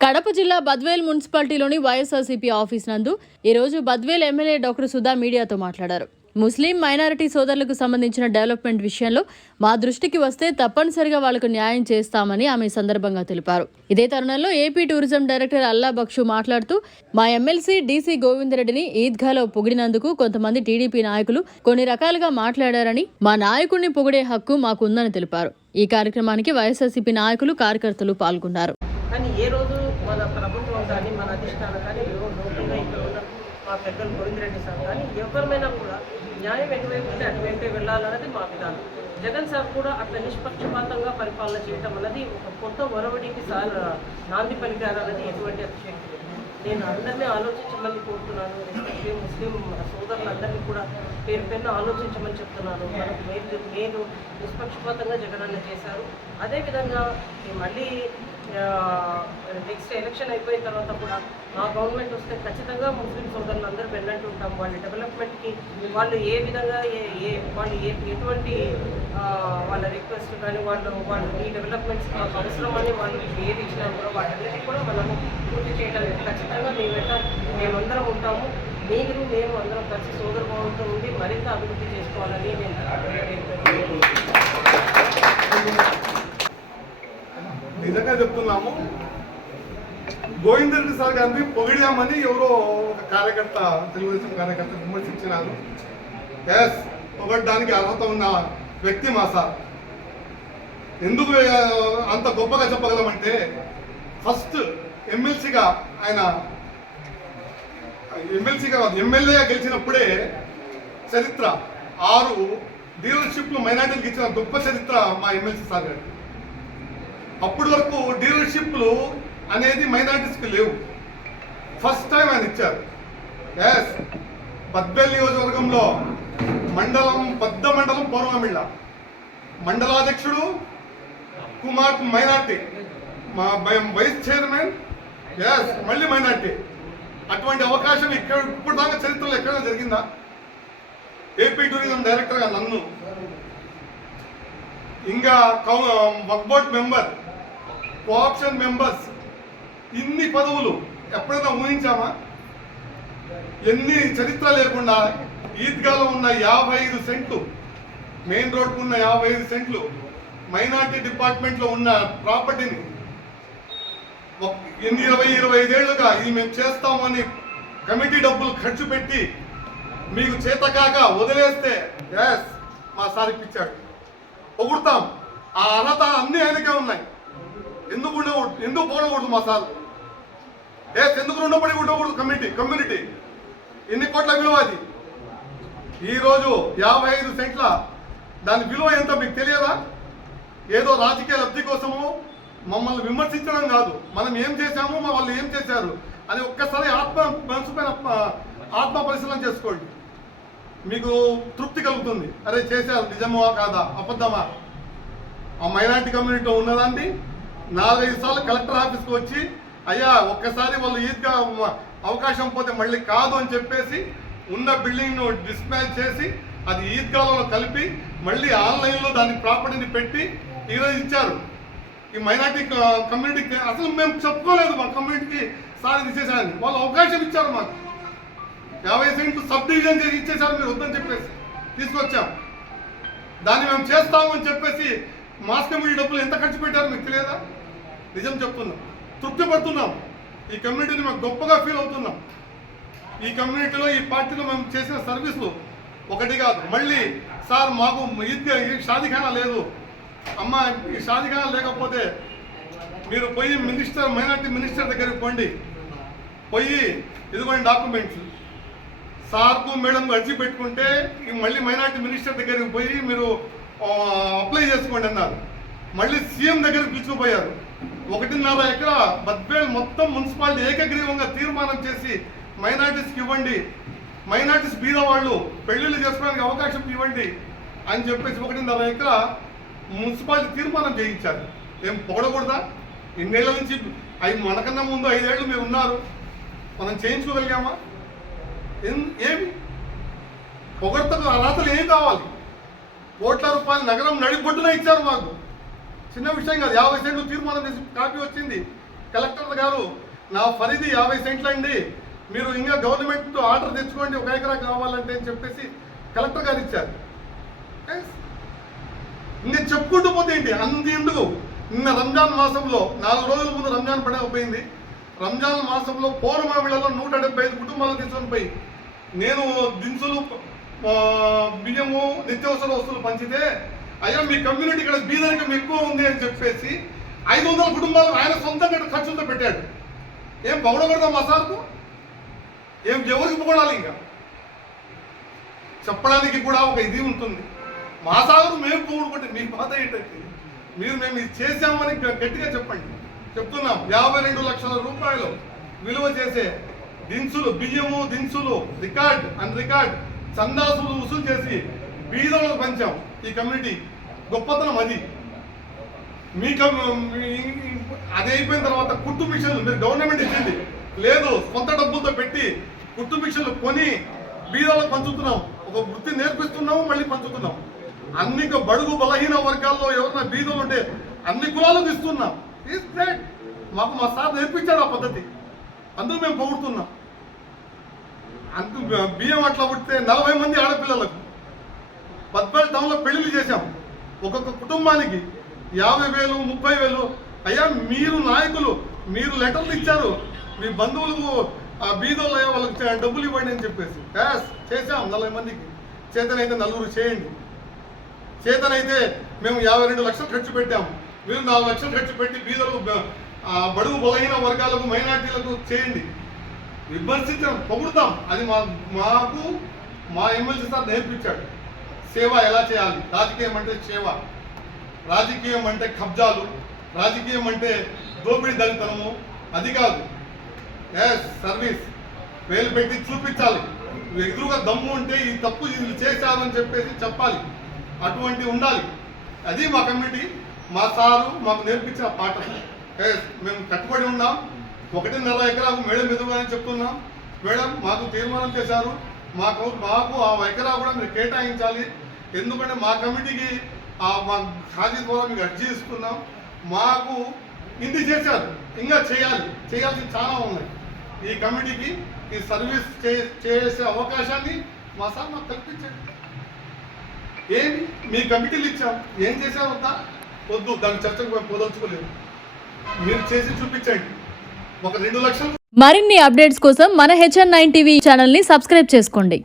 కడప జిల్లా బద్వేల్ మున్సిపాలిటీలోని వైఎస్ఆర్సీపీ ఆఫీస్ నందు ఈరోజు బద్వేల్ ఎమ్మెల్యే డాక్టర్ సుధా మీడియాతో మాట్లాడారు. ముస్లిం మైనారిటీ సోదరులకు సంబంధించిన డెవలప్మెంట్ విషయంలో మా దృష్టికి వస్తే తప్పనిసరిగా వాళ్ళకు న్యాయం చేస్తామని ఆమె సందర్భంగా తెలిపారు. ఇదే తరుణంలో AP tourism director Alla Bakshu మాట్లాడుతూ మా ఎమ్మెల్సీ డీసీ గోవిందరెడ్డిని ఈద్గాలో పొగిడినందుకు కొంతమంది టీడీపీ నాయకులు కొన్ని రకాలుగా మాట్లాడారని మా నాయకుడిని పొగిడే హక్కు మాకుందని తెలిపారు. ఈ కార్యక్రమానికి వైఎస్ఆర్సీపీ నాయకులు కార్యకర్తలు పాల్గొన్నారు. రోజు మన ప్రభుత్వం కానీ మన అధిష్టానం కానీ ఎవరు ఇక్కడ ఉన్న మా పెద్దలు గోవిందరెడ్డి సార్ కానీ ఎవరిమైనా కూడా న్యాయం ఎటువైపు ఉంటే అటువైపే వెళ్ళాలన్నది మా విధానం. జగన్ సార్ కూడా అట్లా నిష్పక్షపాతంగా పరిపాలన చేయటం అన్నది ఒక కొత్త ఒరవడికి సార్ నాంది పలికారన్నది ఎటువంటి అతిశక్తి లేదు. నేను అందరినీ ఆలోచించమని కోరుతున్నాను. ఎస్పెషలీ ముస్లిం సోదరులందరినీ కూడా పేరు పేరున ఆలోచించమని చెప్తున్నాను. మనకు మేలు మేలు నిష్పక్షపాతంగా జగనన్న చేశారు. అదేవిధంగా మళ్ళీ నెక్స్ట్ ఎలక్షన్ అయిపోయిన తర్వాత కూడా మా గవర్నమెంట్ వస్తే ఖచ్చితంగా ముస్లిం సోదరులు అందరూ వెన్నంటూ ఉంటాం. వాళ్ళ డెవలప్మెంట్కి వాళ్ళు ఏ విధంగా ఏ ఏ వాళ్ళు ఏ ఎటువంటి వాళ్ళ రిక్వెస్ట్ కానీ వాళ్ళు వాళ్ళు ఈ డెవలప్మెంట్స్ మాకు అవసరం అని వాళ్ళు ఏది ఇచ్చినా కూడా వాళ్ళని పూర్తి ఖచ్చితంగా మేము ఎట్లా మేమందరం ఉంటాము. మీరు మేము అందరం కలిసి సోదర భావంతో ఉండి మరింత అభివృద్ధి చేసుకోవాలని నేను నిజంగా చెప్తున్నాము. గోవిందరెడ్డి సార్ గారిని పొగిడామని ఎవరో ఒక కార్యకర్త తెలుగుదేశం కార్యకర్త విమర్శించినారు. ఎస్ పొగడ్డానికి అర్హత ఉన్న వ్యక్తి మా సార్. ఎందుకు అంత గొప్పగా చెప్పగలమంటే ఫస్ట్ ఎమ్మెల్సీగా ఆయన ఎమ్మెల్సీగా ఎమ్మెల్యేగా గెలిచినప్పుడే చరిత్ర ఆరు డీలర్షిప్లు మైనార్టీలకు ఇచ్చిన గొప్ప చరిత్ర మా ఎమ్మెల్సీ సార్ గారు అప్పటి వరకు డీలర్షిప్లు అనేది మైనార్టీస్కి లేవు. ఫస్ట్ టైం ఆయన ఇచ్చారు. ఎస్ పద్మల్ నియోజకవర్గంలో మండలం పెద్ద మండలం పూర్వమిళ్ళ మండలాధ్యక్షుడు కుమార్ మైనార్టీ. మా వై- వైస్ చైర్మన్ ఎస్ మళ్ళీ మైనార్టీ అటువంటి అవకాశం ఇక్కడ ఇప్పుడు దాకా చరిత్రలో ఎక్కడైనా జరిగిందా? ఏపీ టూరిజం డైరెక్టర్గా నన్ను. ఇంకా కౌ బోర్డ్ మెంబర్ కోఆప్షన్ మెంబర్స్ ఇన్ని పదవులు ఎప్పుడైనా ఊహించామా? ఎన్ని చరిత్ర లేకుండా ఈద్గాలో ఉన్న యాభై ఐదు సెంట్లు మెయిన్ రోడ్కు ఉన్న యాభై ఐదు సెంట్లు మైనార్టీ డిపార్ట్మెంట్లో ఉన్న ప్రాపర్టీని ఇరవై ఇరవై ఐదేళ్ళుగా ఇది మేము చేస్తామని కమిటీ డబ్బులు ఖర్చు పెట్టి మీకు చేతకాక వదిలేస్తే ఎస్ మా సార్ ఇప్పించాడు పొగుడతాం. ఆ అర్హత అన్ని ఆయనకే ఉన్నాయి. ఎందుకు ఉండకూడదు ఎందుకు పోడకూడదు మా సార్? ఎస్ ఎందుకు రుణపడి ఉండకూడదు కమిటీ కమ్యూనిటీ? ఎన్ని కోట్ల విలువ అది? ఈరోజు యాభై ఐదు సెంట్ల దాని విలువ ఎంతో మీకు తెలియదా? ఏదో రాజకీయ లబ్ధి కోసము మమ్మల్ని విమర్శించడం కాదు. మనం ఏం చేశాము మా వాళ్ళు ఏం చేశారు అని ఒక్కసారి ఆత్మ మనసు పైన ఆత్మ పరిశీలన చేసుకోండి. మీకు తృప్తి కలుగుతుంది. అరే చేశారు. నిజమా కాదా? అబద్ధమా? ఆ మైనార్టీ కమ్యూనిటీలో ఉన్నదండి నాలుగైదు సార్లు కలెక్టర్ ఆఫీస్కి వచ్చి అయ్యా ఒక్కసారి వాళ్ళు ఈద్గా అవకాశం పోతే మళ్ళీ కాదు అని చెప్పేసి ఉన్న బిల్డింగ్ను డిస్మాచ్ చేసి అది ఈద్గాలో కలిపి మళ్ళీ ఆన్లైన్లో దాని ప్రాపర్టీని పెట్టి ఈరోజు ఇచ్చారు. ఈ మైనార్టీ కమ్యూనిటీకి అసలు మేము చెప్పుకోలేదు మా కమ్యూనిటీకి సార్ ఇది చేశారని వాళ్ళు అవకాశం ఇచ్చారు మాకు. యాభై సెంట్లు సబ్ డివిజన్ చేసి ఇచ్చేసారు మీరు వద్దని చెప్పేసి తీసుకొచ్చాం. దాన్ని మేము చేస్తాము అని చెప్పేసి మాస్ కమ్యూనిటీ డబ్బులు ఎంత ఖర్చు పెట్టారో మీకు తెలియదా? నిజం చెప్తున్నాం. తృప్తి పడుతున్నాం ఈ కమ్యూనిటీని మేము గొప్పగా ఫీల్ అవుతున్నాం. ఈ కమ్యూనిటీలో ఈ పార్టీలో మేము చేసిన సర్వీసులు ఒకటి కాదు. మళ్ళీ సార్ మాకు ఇది ఈ షాదిఖానా లేదు. అమ్మ ఈ షాదిఖానా లేకపోతే మీరు పోయి మినిస్టర్ మైనార్టీ మినిస్టర్ దగ్గరికి పోండి. పోయి ఇదిగోండి డాక్యుమెంట్స్. సార్కు మేడం అర్జీ పెట్టుకుంటే మళ్ళీ మైనార్టీ మినిస్టర్ దగ్గరికి పోయి మీరు అప్లై చేసుకోండి అన్నారు. మళ్ళీ సీఎం దగ్గరికి పిలుచుకుపోయారు. ఒకటిన్నర ఎకరా బద్వేల్ మొత్తం మున్సిపాలిటీ ఏకగ్రీవంగా తీర్మానం చేసి మైనార్టీస్కి ఇవ్వండి. మైనార్టీస్ బీద వాళ్ళు పెళ్ళిళ్ళు చేసుకోవడానికి అవకాశం ఇవ్వండి అని చెప్పేసి ఒకటిన్నర ఎకరా మున్సిపాలిటీ తీర్మానం చేయించారు ఏం పొగడకూడదా? ఎన్నేళ్ళ నుంచి అవి మనకన్నా ముందు ఐదేళ్ళు మీరు ఉన్నారు. మనం చేయించుకోగలిగామా? ఏమి? పొగడతకు అర్హతలు ఏం కావాలి? కోట్ల రూపాయలు నగరం నడిబొడ్డున ఇచ్చారు మాకు. చిన్న విషయం కాదు యాభై సెంట్లు తీర్మానం చేసి కాపీ వచ్చింది. కలెక్టర్ గారు నా పరిధి యాభై సెంట్లు అండి. మీరు ఇంకా గవర్నమెంట్ ఆర్డర్ తెచ్చుకోండి ఒక ఎకరా కావాలంటే అని చెప్పేసి కలెక్టర్ గారు ఇచ్చారు. ఇంకా చెప్పుకుంటూ పోతే ఏంటి? అంత ఎందుకు? నిన్న రంజాన్ మాసంలో నాలుగు రోజుల ముందు రంజాన్ పండుగ పోయింది. రంజాన్ మాసంలో పౌర్ణమామిళ్ళలో నూట డెబ్బై ఐదు కుటుంబాలు తీసుకొని పోయి నేను దినుసులు బియ్యము నిత్యావసర వస్తువులు పంచితే అయ్యా మీ కమ్యూనిటీ ఇక్కడ బీదరికం ఎక్కువ ఉంది అని చెప్పేసి ఐదు వందల కుటుంబాలు ఆయన సొంతంగా ఖర్చులతో పెట్టాడు. ఏం పొగడబడదాం మా సార్కు? ఏం ఎవరికి పొగడాలి ఇంకా? చెప్పడానికి కూడా ఒక ఇది ఉంటుంది. మా సాగరు మేము పొగుడుకుంటే మీ బాధ ఏంటంటే మీరు మేము ఇది చేశామని గట్టిగా చెప్పండి. చెప్తున్నాం యాభై రెండు లక్షల రూపాయలు విలువ చేసే దినుసులు బియ్యము దినుసులు రికార్డ్ అన్ రికార్డ్ చందాసులు వసూలు చేసి బీదలకు పంచాం. ఈ కమ్యూనిటీ గొప్పతనం అది. మీ మీ- అది అయిపోయిన తర్వాత కుట్టు మిషన్లు మీరు గవర్నమెంట్ ఇచ్చింది. లేదు సొంత డబ్బులతో పెట్టి కుట్టు మిషన్లు కొని బీదలకు పంచుతున్నాం. ఒక వృత్తి నేర్పిస్తున్నాము మళ్ళీ పంచుతున్నాము అన్ని బడుగు బలహీన వర్గాల్లో ఎవరైనా బీదలు ఉంటే అన్ని కులాలకు ఇస్తున్నాం. ఈజ్ గ్రేట్ మాకు మా సార్ నేర్పించాడు ఆ పద్ధతి. అందుకు మేము పొగుడుతున్నాం. అందు బియ్యం అట్లా పుడితే నలభై మంది ఆడపిల్లలకు పద్మల్ టౌన్లో పెళ్ళిళ్ళు చేశాం. ఒక్కొక్క కుటుంబానికి యాభై వేలు ముప్పై వేలు. అయ్యా మీరు నాయకులు మీరు లెటర్లు ఇచ్చారు. మీ బంధువులకు ఆ బీదోళ్ళు వాళ్ళకి డబ్బులు ఇవ్వండి అని చెప్పేసి. యాస్ చేశాం నలభై మందికి. చేతనైతే నలుగురు చేయండి. చేతనైతే మేము యాభై రెండు లక్షలు ఖర్చు పెట్టాము మీరు నాలుగు లక్షలు ఖర్చు పెట్టి బీదలకు బడుగు బలహీన వర్గాలకు మైనార్టీలకు చేయండి. విమర్శించడం పొగుడుతాం. అది మా మాకు మా ఎమ్మెల్సీ సార్ నేర్పించాడు. సేవ ఎలా చేయాలి? రాజకీయం అంటే సేవ. రాజకీయం అంటే కబ్జాలు. రాజకీయం అంటే దోపిడీ దళితనము. అది కాదు. ఎస్ సర్వీస్. వేలు పెట్టి చూపించాలి. ఎదురుగా దమ్ము ఉంటే ఈ తప్పు వీళ్ళు చేశారని చెప్పేసి చెప్పాలి. అటువంటి ఉండాలి. అది మా కమిటీ మా సారు మాకు నేర్పించిన పాట మేము కట్టుబడి ఉన్నాం. ఒకటిన్నర ఎకరాకు మేడం ఎదురుగానే చెప్తున్నాం. మేడం మాకు తీర్మానం చేశారు. మాకు మాకు ఆ ఎకరా కూడా మీరు కేటాయించాలి. ఎందుకంటే మా కమిటీకి ఆ మా ఖాళీ ద్వారా మీకు అర్జీ ఇస్తున్నాం. మాకు ఇన్ని చేశారు. ఇంకా చేయాలి. చేయాల్సి చాలా ఉన్నాయి. ఈ కమిటీకి ఈ సర్వీస్ చే చేసే అవకాశాన్ని మా సార్ మాకు కల్పించండి ఏమి? మీ కమిటీలు ఇచ్చాం. ఏం చేశారు వద్దా వద్దు దాని చర్చకు మేము పోదలుచుకోలేదు. మీరు చేసి చూపించండి. ఒక రెండు లక్షలు. మరిన్ని అప్డేట్స్ కోసం మన హెచ్ఎన్ నైన్ టీవీ ఛానల్ని సబ్స్క్రైబ్ చేసుకోండి.